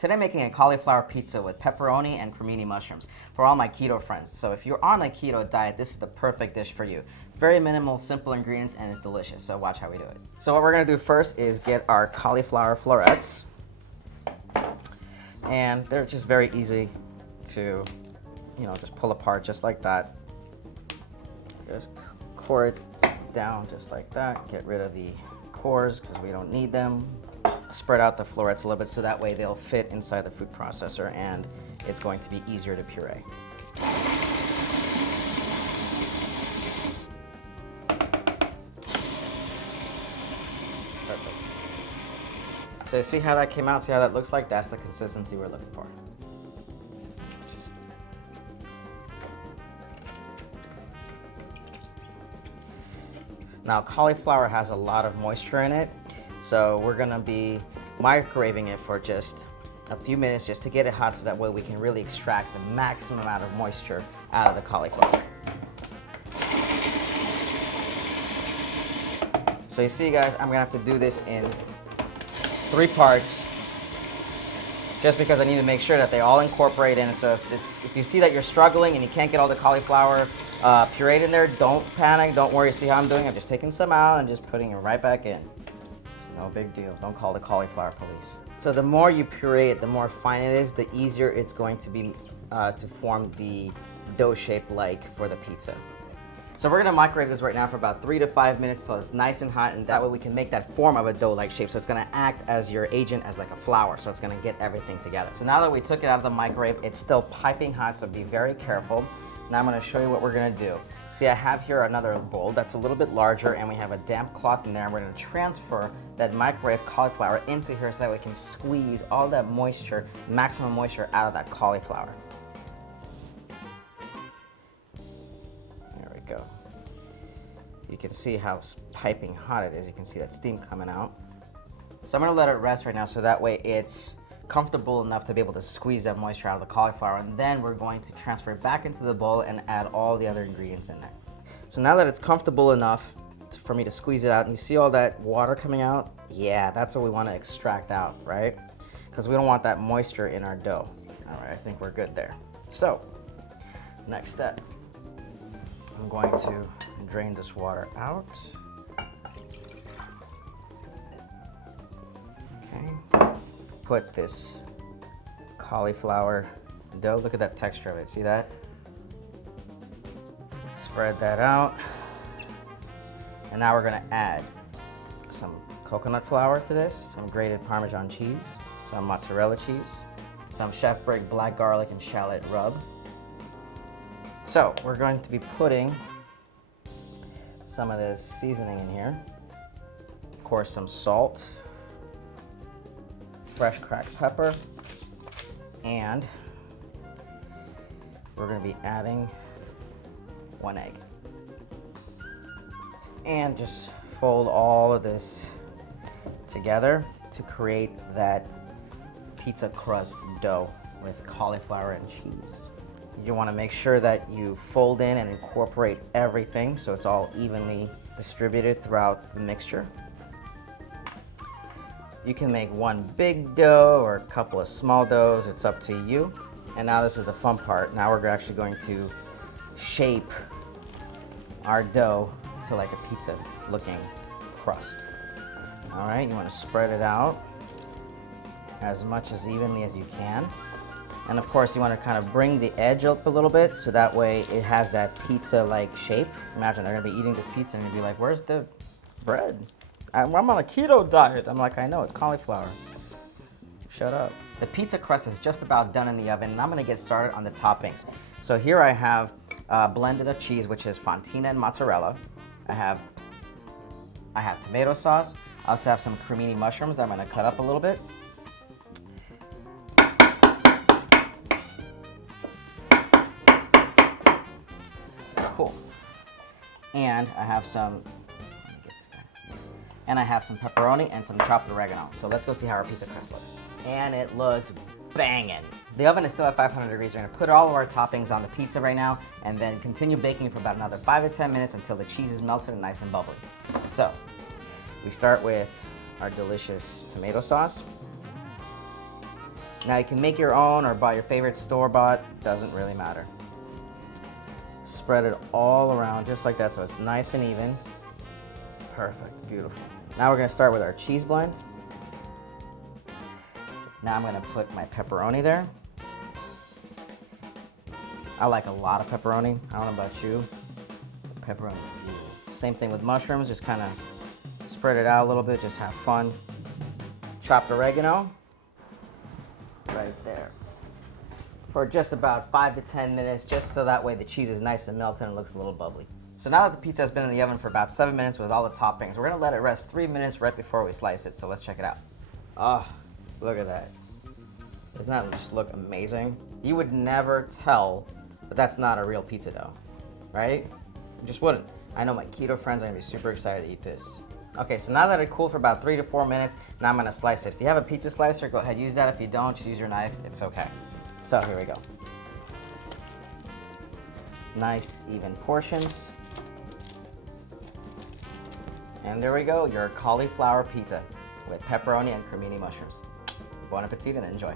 Today I'm making a cauliflower pizza with pepperoni and cremini mushrooms for all my keto friends. So if you're on a keto diet, this is the perfect dish for you. Very minimal, simple ingredients, and it's delicious. So watch how we do it. So what we're gonna do first is get our cauliflower florets. And they're just very easy to, just pull apart just like that. Just core it down just like that. Get rid of the cores because we don't need them. Spread out the florets a little bit so that way they'll fit inside the food processor and it's going to be easier to puree. Perfect. So you see how that came out? See how that looks like? That's the consistency we're looking for. Now, cauliflower has a lot of moisture in it, so we're gonna be microwaving it for just a few minutes just to get it hot so that way we can really extract the maximum amount of moisture out of the cauliflower. So you see, guys, I'm gonna have to do this in 3 parts just because I need to make sure that they all incorporate in. So if you see that you're struggling and you can't get all the cauliflower pureed in there, don't panic, don't worry. See how I'm doing? I'm just taking some out and just putting it right back in. It's no big deal. Don't call the cauliflower police. So the more you puree it, the more fine it is, the easier it's going to be to form the dough shape like for the pizza. So we're gonna microwave this right now for about 3 to 5 minutes till it's nice and hot, and that way we can make that form of a dough-like shape. So it's gonna act as your agent, as like a flour. So it's gonna get everything together. So now that we took it out of the microwave, it's still piping hot, so be very careful. Now I'm gonna show you what we're gonna do. See, I have here another bowl that's a little bit larger, and we have a damp cloth in there, and we're gonna transfer that microwave cauliflower into here so that we can squeeze all that moisture, maximum moisture out of that cauliflower. There we go. You can see how piping hot it is. You can see that steam coming out. So I'm gonna let it rest right now so that way it's comfortable enough to be able to squeeze that moisture out of the cauliflower, and then we're going to transfer it back into the bowl and add all the other ingredients in there. So now that it's comfortable enough for me to squeeze it out, and you see all that water coming out? Yeah, that's what we want to extract out, right? Because we don't want that moisture in our dough. All right, I think we're good there. So, next step, I'm going to drain this water out. Okay. Put this cauliflower dough, look at that texture of it, see that? Spread that out. And now we're gonna add some coconut flour to this, some grated Parmesan cheese, some mozzarella cheese, some Chef Brik black garlic and shallot rub. So we're going to be putting some of this seasoning in here. Of course, some salt, fresh cracked pepper, and we're going to be adding 1 egg. And just fold all of this together to create that pizza crust dough with cauliflower and cheese. You want to make sure that you fold in and incorporate everything so it's all evenly distributed throughout the mixture. You can make one big dough or a couple of small doughs, it's up to you. And now this is the fun part. Now we're actually going to shape our dough to like a pizza looking crust. All right, you want to spread it out as much as evenly as you can. And of course you want to kind of bring the edge up a little bit so that way it has that pizza-like shape. Imagine they're gonna be eating this pizza and you'll be like, where's the bread? I'm on a keto diet. I'm like, I know, it's cauliflower. Shut up. The pizza crust is just about done in the oven, and I'm gonna get started on the toppings. So here I have blended of cheese, which is fontina and mozzarella. I have tomato sauce. I also have some cremini mushrooms that I'm gonna cut up a little bit. Cool. And I have some pepperoni and some chopped oregano. So let's go see how our pizza crust looks. And it looks banging. The oven is still at 500 degrees. We're gonna put all of our toppings on the pizza right now and then continue baking for about another 5 to 10 minutes until the cheese is melted and nice and bubbly. So we start with our delicious tomato sauce. Now you can make your own or buy your favorite store-bought, doesn't really matter. Spread it all around just like that so it's nice and even. Perfect, beautiful. Now we're gonna start with our cheese blend. Now I'm gonna put my pepperoni there. I like a lot of pepperoni. I don't know about you. Pepperoni. Same thing with mushrooms, just kind of spread it out a little bit, just have fun. Chopped oregano, right there. For just about 5 to 10 minutes, just so that way the cheese is nice and melted and looks a little bubbly. So now that the pizza has been in the oven for about 7 minutes with all the toppings, we're gonna let it rest 3 minutes right before we slice it, so let's check it out. Oh, look at that. Doesn't that just look amazing? You would never tell that that's not a real pizza dough, right? You just wouldn't. I know my keto friends are gonna be super excited to eat this. Okay, so now that it cooled for about 3 to 4 minutes, now I'm gonna slice it. If you have a pizza slicer, go ahead, use that. If you don't, just use your knife, it's okay. So here we go. Nice, even portions. And there we go, your cauliflower pizza with pepperoni and cremini mushrooms. Bon appetit and enjoy.